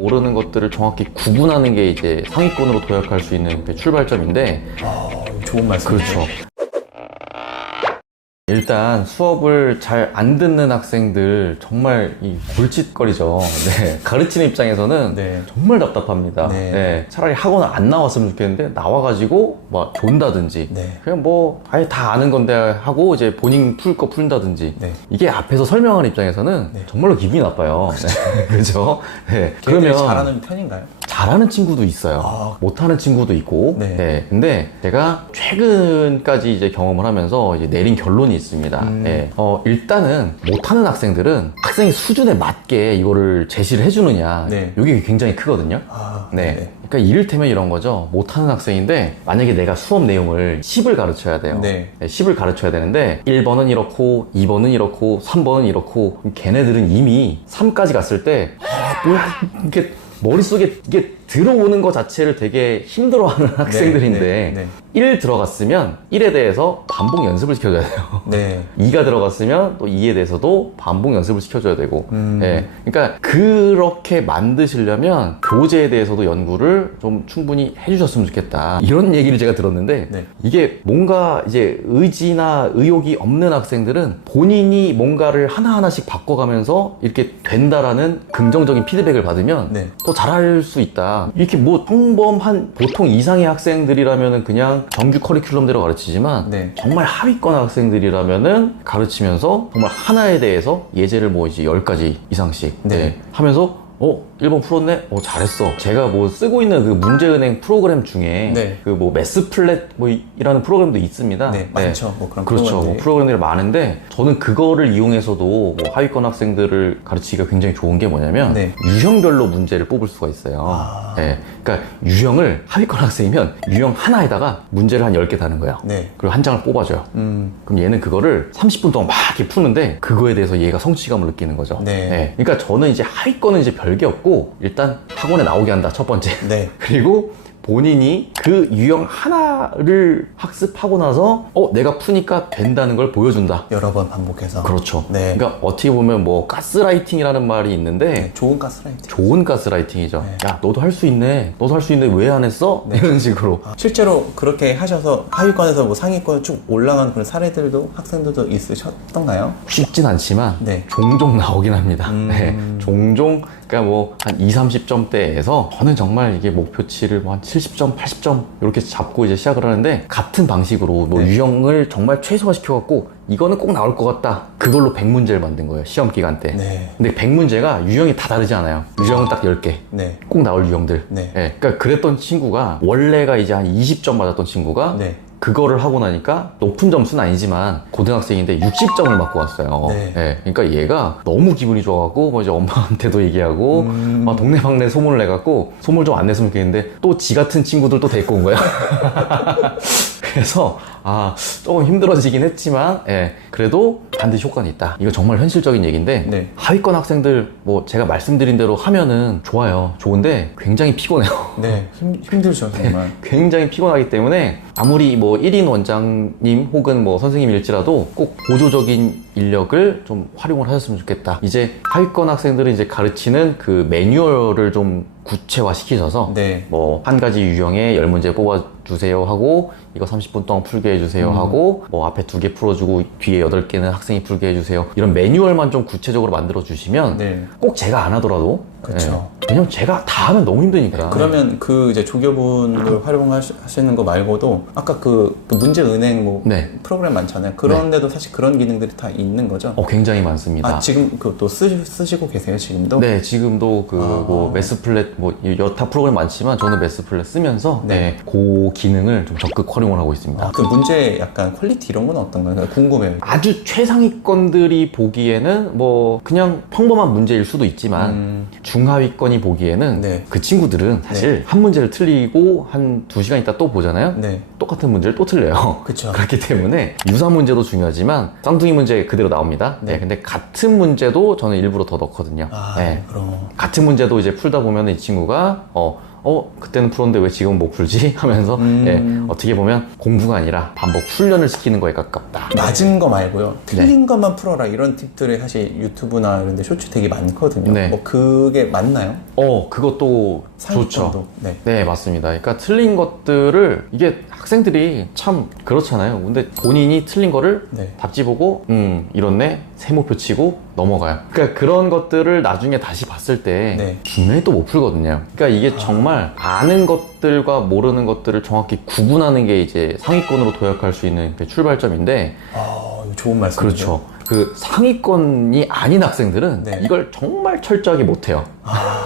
모르는 것들을 정확히 구분하는 게 이제 상위권으로 도약할 수 있는 그 출발점인데 아, 좋은 말씀이네요. 그렇죠. 일단 수업을 잘 안 듣는 학생들 정말 이 골칫거리죠. 네. 가르치는 입장에서는 네. 정말 답답합니다. 네. 네. 차라리 학원 안 나왔으면 좋겠는데 나와가지고 막 존다든지 네. 그냥 뭐 아예 다 아는 건데 하고 이제 본인 풀 거 푼다든지 네. 이게 앞에서 설명하는 입장에서는 네. 정말로 기분이 나빠요. 네. 그렇죠. 네. 그러면 잘하는 편인가요? 잘하는 친구도 있어요. 아. 못하는 친구도 있고. 네. 네. 근데 제가 최근까지 이제 경험을 하면서 이제 내린 결론이 있습니다. 음. 예. 어, 일단은 못하는 학생들은 학생의 수준에 맞게 이거를 제시를 해주느냐. 네. 이게 굉장히 크거든요. 아, 네. 그러니까 이를테면 이런 거죠. 못하는 학생인데 만약에 내가 수업 내용을 10을 가르쳐야 돼요. 네. 10을 가르쳐야 되는데 1번은 이렇고 2번은 이렇고 3번은 이렇고 걔네들은 이미 3까지 갔을 때 아, 뭐야 이게 머릿속에 이게 들어오는 것 자체를 되게 힘들어하는 학생들인데 네, 네, 1 들어갔으면 1에 대해서 반복 연습을 시켜줘야 돼요. 네. 2가 들어갔으면 또 2에 대해서도 반복 연습을 시켜줘야 되고 음. 예. 그러니까 그렇게 만드시려면 교재에 대해서도 연구를 좀 충분히 해주셨으면 좋겠다 이런 얘기를 제가 들었는데 네. 이게 뭔가 이제 의지나 의욕이 없는 학생들은 본인이 뭔가를 하나하나씩 바꿔가면서 이렇게 된다라는 긍정적인 피드백을 받으면 네. 더 잘할 수 있다 이렇게 뭐 평범한 보통 이상의 학생들이라면은 그냥 정규 커리큘럼대로 가르치지만 네. 정말 하위권 학생들이라면은 가르치면서 정말 하나에 대해서 예제를 뭐 이제 10가지 이상씩 네. 네, 하면서 어 1번 풀었네? 어 잘했어 제가 뭐 쓰고 있는 그 문제은행 프로그램 중에 네. 그 뭐 매스플랫 뭐 이- 이라는 프로그램도 있습니다 네, 많죠. 뭐 그런 그렇죠 프로그램들이. 뭐 프로그램들이 많은데 저는 그거를 이용해서도 뭐 하위권 학생들을 가르치기가 굉장히 좋은 게 뭐냐면 네. 유형별로 문제를 뽑을 수가 있어요 아. 네, 그러니까 유형을 하위권 학생이면 유형 하나에다가 문제를 한 10개 다는 거예요 네. 그리고 한 장을 뽑아줘요. 음, 그럼 얘는 그거를 30분 동안 막 이렇게 푸는데 그거에 대해서 얘가 성취감을 느끼는 거죠. 네. 그러니까 저는 이제 하위 거는 이제 별게 없고 일단 학원에 나오게 한다 첫 번째. 네. 그리고 본인이 그 유형 하나를 학습하고 나서 어 내가 푸니까 된다는 걸 보여준다. 여러 번 반복해서. 그렇죠. 네. 그러니까 어떻게 보면 뭐 가스라이팅이라는 말이 있는데 네, 좋은 가스라이팅. 좋은 가스라이팅이죠. 네. 야 너도 할 수 있네. 너도 할 수 있는데 왜안 했어? 이런 식으로. 아, 실제로 그렇게 하셔서 하위권에서 뭐 상위권 쭉 올라가는 그런 사례들도 학생들도 있으셨던가요? 쉽진 않지만 네. 종종 나오긴 합니다. 음. 네. 종종 그러니까 뭐 한 2, 30점대에서 저는 정말 이게 목표치를 뭐 한 70점, 80점 이렇게 잡고 이제 시작을 하는데 같은 방식으로 뭐 네. 유형을 정말 최소화시켜 갖고 이거는 꼭 나올 것 같다. 그걸로 100문제를 만든 거예요. 시험 기간 때. 네. 근데 100문제가 유형이 다 다르지 않아요. 유형은 딱 10개. 네. 꼭 나올 유형들. 네. 예, 그러니까 그랬던 친구가 원래가 이제 한 20점 맞았던 친구가 네. 그거를 하고 나니까 높은 점수는 아니지만 고등학생인데 60점을 맞고 왔어요. 네. 예, 그러니까 얘가 너무 기분이 좋아갖고 뭐 이제 엄마한테도 얘기하고 음. 막 동네방네 소문을 내갖고 소문 좀안 냈으면 좋겠는데 또 지 같은 친구들 또 데리고 온 거야. 그래서 아 조금 힘들어지긴 했지만 예, 그래도 반드시 효과는 있다. 이거 정말 현실적인 얘기인데 네. 하위권 학생들 뭐 제가 말씀드린 대로 하면은 좋아요. 좋은데 굉장히 피곤해요. 네. 힘, 힘들죠, 정말. 굉장히 피곤하기 때문에 아무리 뭐 1인 원장님 혹은 뭐 선생님일지라도 꼭 보조적인 인력을 좀 활용을 하셨으면 좋겠다. 이제 하위권 학생들은 이제 가르치는 그 매뉴얼을 좀 구체화 시키셔서 네. 뭐한 가지 유형에 10문제 뽑아주세요 하고 이거 30분 동안 풀게 해주세요 음. 하고 뭐 앞에 두 개 풀어주고 뒤에 8개는 학생이 풀게 해주세요 이런 매뉴얼만 좀 구체적으로 만들어 주시면 네. 꼭 제가 안 하더라도 그쵸. 예. 왜냐면 제가 다 하면 너무 힘드니까 그러면 그 이제 조교분들 활용하시는 거 말고도 아까 그, 그 문제 은행 뭐 네. 프로그램 많잖아요. 그런데도 사실 그런 기능들이 다 있는 거죠. 어, 굉장히 많습니다. 아 지금 그또 쓰시 고 계세요 지금도? 네, 지금도 그 아. 뭐 매스플랫 뭐 여타 프로그램 많지만 저는 매스플랫 쓰면서 네. 네, 그 기능을 좀 적극 활용 을 하고 있습니다. 아, 그 문제 약간 퀄리티 이런 건 어떤가요? 궁금해요. 아주 최상위권들이 보기에는 뭐 그냥 평범한 문제일 수도 있지만 음, 중하위권이 보기에는 네. 그 친구들은 사실 한 문제를 틀리고 한 두 시간 있다 또 보잖아요. 네. 똑같은 문제를 또 틀려요. 그쵸. 그렇기 때문에 유사 문제도 중요하지만 쌍둥이 문제 그대로 나옵니다. 네. 네, 근데 같은 문제도 저는 일부러 더 넣거든요. 아 네. 그럼 같은 문제도 이제 풀다 보면 이 친구가 어, 어 그때는 풀었는데 왜 지금 못 풀지 하면서 음. 예, 어떻게 보면 공부가 아니라 반복 훈련을 시키는 거에 가깝다. 맞은 거 말고요. 네. 틀린 것만 풀어라. 이런 팁들이 사실 유튜브나 이런 데 쇼츠 되게 많거든요. 네. 뭐 그게 맞나요? 어 그것도 좋죠. 네. 네, 맞습니다. 그러니까 틀린 것들을 이게 학생들이 참 그렇잖아요. 근데 본인이 틀린 거를 네. 답지 보고 음 이렇네 세모표 치고 넘어가요. 그러니까 그런 것들을 나중에 다시 봤을 때 네. 분명히 또 못 풀거든요. 그러니까 이게 정말 아는 것들과 모르는 것들을 정확히 구분하는 게 이제 상위권으로 도약할 수 있는 그 출발점인데 아, 이거 좋은 말씀이죠. 그렇죠. 그 상위권이 아닌 학생들은 네. 이걸 정말 철저하게 못해요. 아,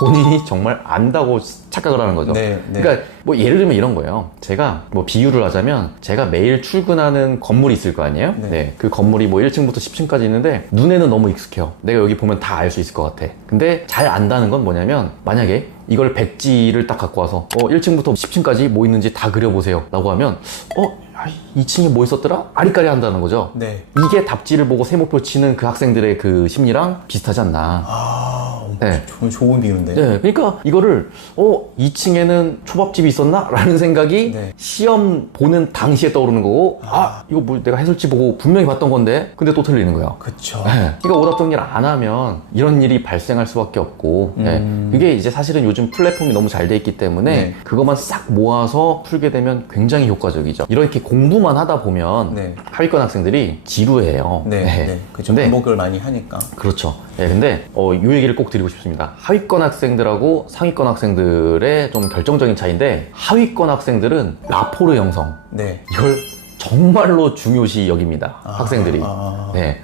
본인이 정말 안다고 착각을 하는 거죠. 네, 네. 그러니까 뭐 예를 들면 이런 거예요. 제가 뭐 비유를 하자면 제가 매일 출근하는 건물이 있을 거 아니에요? 네. 그 건물이 뭐 1층부터 10층까지 있는데 눈에는 너무 익숙해요. 내가 여기 보면 다 알 수 있을 것 같아. 근데 잘 안다는 건 뭐냐면 만약에 이걸 백지를 딱 갖고 와서 어 1층부터 10층까지 뭐 있는지 다 그려보세요. 라고 하면 어? 아, 2층에 뭐 있었더라? 아리까리 한다는 거죠. 네. 이게 답지를 보고 세모표 치는 그 학생들의 그 심리랑 비슷하지 않나. 아, 네. 좋은, 좋은 비유인데. 네, 그러니까 이거를 어 2층에는 초밥집이 있었나라는 생각이 네. 시험 보는 당시에 떠오르는 거고 아 이거 뭐 내가 해설지 보고 분명히 봤던 건데 근데 또 틀리는 거예요. 그쵸. 네. 그러니까 오답 정리를 안 하면 이런 일이 발생할 수밖에 없고 네. 음. 그게 이제 사실은 요즘 플랫폼이 너무 잘 돼 있기 때문에 네. 그것만 싹 모아서 풀게 되면 굉장히 효과적이죠. 이렇게 공부만 하다 보면 네. 하위권 학생들이 지루해요. 네, 네. 그죠. 근데 반복을 많이 하니까. 그렇죠. 예, 근데 어, 이 얘기를 꼭 드리고 싶습니다. 하위권 학생들하고 상위권 학생들의 좀 결정적인 차이인데 하위권 학생들은 라포르 형성 네. 이걸 정말로 중요시 여깁니다. 아, 학생들이. 아. 네.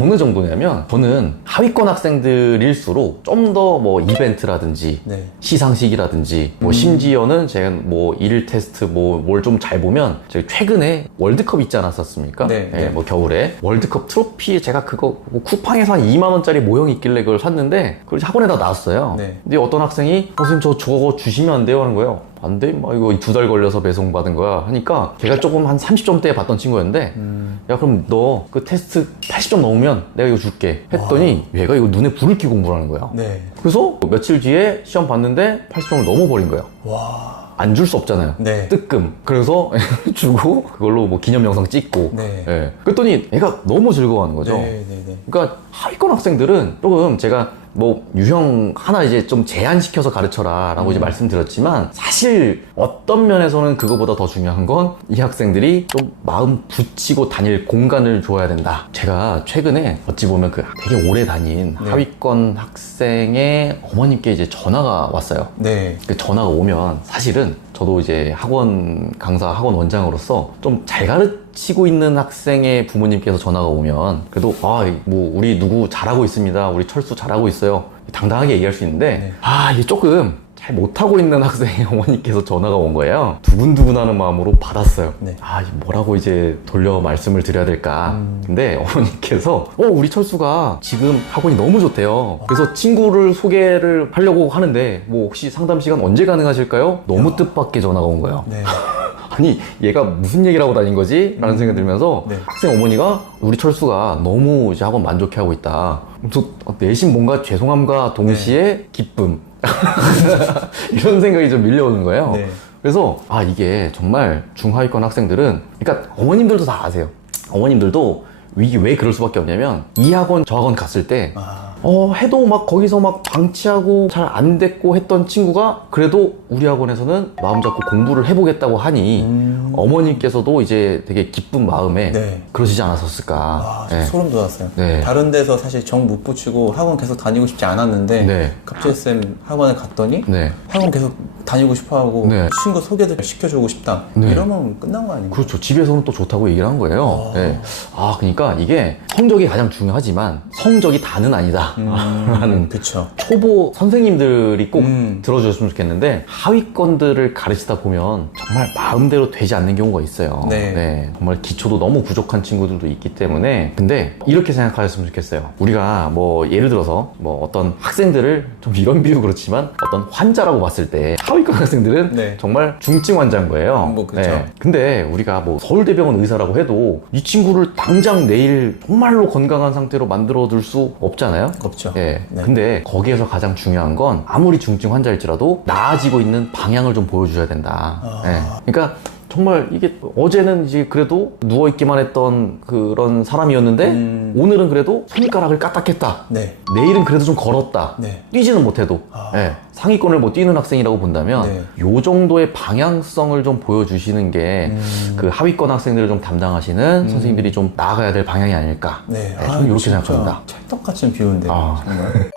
어느 정도냐면 저는 하위권 학생들일수록 좀 더 뭐 이벤트라든지 네. 시상식이라든지 뭐 음. 심지어는 제가 뭐 일 테스트 뭐 뭘 좀 잘 보면 제가 최근에 월드컵 있지 않았었습니까? 네, 네. 뭐 겨울에 월드컵 트로피 제가 그거 뭐 쿠팡에서 한 2만 원짜리 모형이 있길래 그걸 샀는데 그걸 학원에다 놨어요. 네. 근데 어떤 학생이 선생님 저 저거 주시면 안 돼요 하는 거예요. 안 돼? 막 이거 두 달 걸려서 배송받은 거야 하니까 걔가 조금 한 30점대에 봤던 친구였는데 음. 야 그럼 너 그 테스트 80점 넘으면 내가 이거 줄게 했더니 얘가 이거 눈에 불을 켜고 공부를 하는 거야 네. 그래서 며칠 뒤에 시험 봤는데 80점을 넘어버린 거예요 와. 안 줄 수 없잖아요 네. 뜨끔 그래서 주고 그걸로 뭐 기념 영상 찍고 네. 예. 그랬더니 애가 너무 즐거워하는 거죠 네, 네, 네. 그러니까 하위권 학생들은 조금 제가 뭐 유형 하나 이제 좀 제한시켜서 가르쳐라 라고 이제 음. 말씀드렸지만 사실 어떤 면에서는 그거보다 더 중요한 건 이 학생들이 좀 마음 붙이고 다닐 공간을 줘야 된다 제가 최근에 어찌 보면 그 되게 오래 다닌 네. 하위권 학생의 어머님께 이제 전화가 왔어요 네. 그 전화가 오면 사실은 저도 이제 학원 강사 학원 원장으로서 좀 잘 가르 치고 있는 학생의 부모님께서 전화가 오면 그래도 아 뭐 우리 누구 잘하고 있습니다 우리 철수 잘하고 있어요 당당하게 얘기할 수 있는데 네. 아 이게 조금 잘 못하고 있는 학생의 어머니께서 전화가 온 거예요 두근두근하는 마음으로 받았어요 네. 아 뭐라고 이제 돌려 말씀을 드려야 될까 음. 근데 어머니께서 어 우리 철수가 지금 학원이 너무 좋대요 그래서 친구를 소개를 하려고 하는데 뭐 혹시 상담 시간 언제 가능하실까요? 너무 뜻밖의 전화가 온 거예요 네. 아니 얘가 무슨 얘기를 하고 다닌 거지? 라는 생각이 들면서 네. 학생 어머니가 우리 철수가 너무 이제 학원 만족해하고 있다 그래서 내심 뭔가 죄송함과 동시에 네. 기쁨 이런 생각이 좀 밀려오는 거예요 네. 그래서 아 이게 정말 중하위권 학생들은 그러니까 어머님들도 다 아세요 어머님들도 이게 왜 그럴 수밖에 없냐면 이 학원 저 학원 갔을 때 아. 어, 해도 막 거기서 막 방치하고 잘 안 됐고 했던 친구가 그래도 우리 학원에서는 마음 잡고 공부를 해보겠다고 하니 음. 어머님께서도 이제 되게 기쁜 마음에 네. 그러시지 않았었을까. 아, 네. 소름 돋았어요. 네. 다른 데서 사실 정 못 붙이고 학원 계속 다니고 싶지 않았는데 네. 갑자기 쌤 학원에 갔더니 네. 학원 계속 다니고 싶어하고 네. 친구 소개도 시켜주고 싶다. 네. 이러면 끝난 거 아닌가요? 그렇죠. 집에서는 또 좋다고 얘기를 한 거예요. 어. 네. 아, 그러니까 이게 성적이 가장 중요하지만 성적이 다는 아니다. 라는 그쵸. 초보 선생님들이 꼭 음. 들어주셨으면 좋겠는데 하위권들을 가르치다 보면 정말 마음대로 되지 않는 경우가 있어요. 네. 정말 기초도 너무 부족한 친구들도 있기 때문에 근데 이렇게 생각하셨으면 좋겠어요. 우리가 뭐 예를 들어서 뭐 어떤 학생들을 좀 이런 비유 그렇지만 어떤 환자라고 봤을 때 하위권 학생들은 네. 정말 중증 환자인 거예요. 뭐 그쵸. 근데 우리가 뭐 서울대병원 의사라고 해도 이 친구를 당장 내일 정말로 건강한 상태로 만들어 둘 수 없잖아요. 없죠. 예. 네. 근데 거기에서 가장 중요한 건 아무리 중증 환자일지라도 나아지고 있는 방향을 좀 보여줘야 된다. 아. 예. 그러니까 정말 이게 어제는 이제 그래도 누워 있기만 했던 그런 사람이었는데 음. 오늘은 그래도 손가락을 까딱했다. 네. 내일은 그래도 좀 걸었다. 네. 뛰지는 못해도 아. 예, 상위권을 뭐 뛰는 학생이라고 본다면 네. 요 정도의 방향성을 좀 보여주시는 게그 음. 하위권 학생들을 좀 담당하시는 선생님들이 좀 나아가야 될 방향이 아닐까. 네. 네, 저는 이렇게 진짜 생각합니다. 찰떡같은 비유인데요. 아. 정말.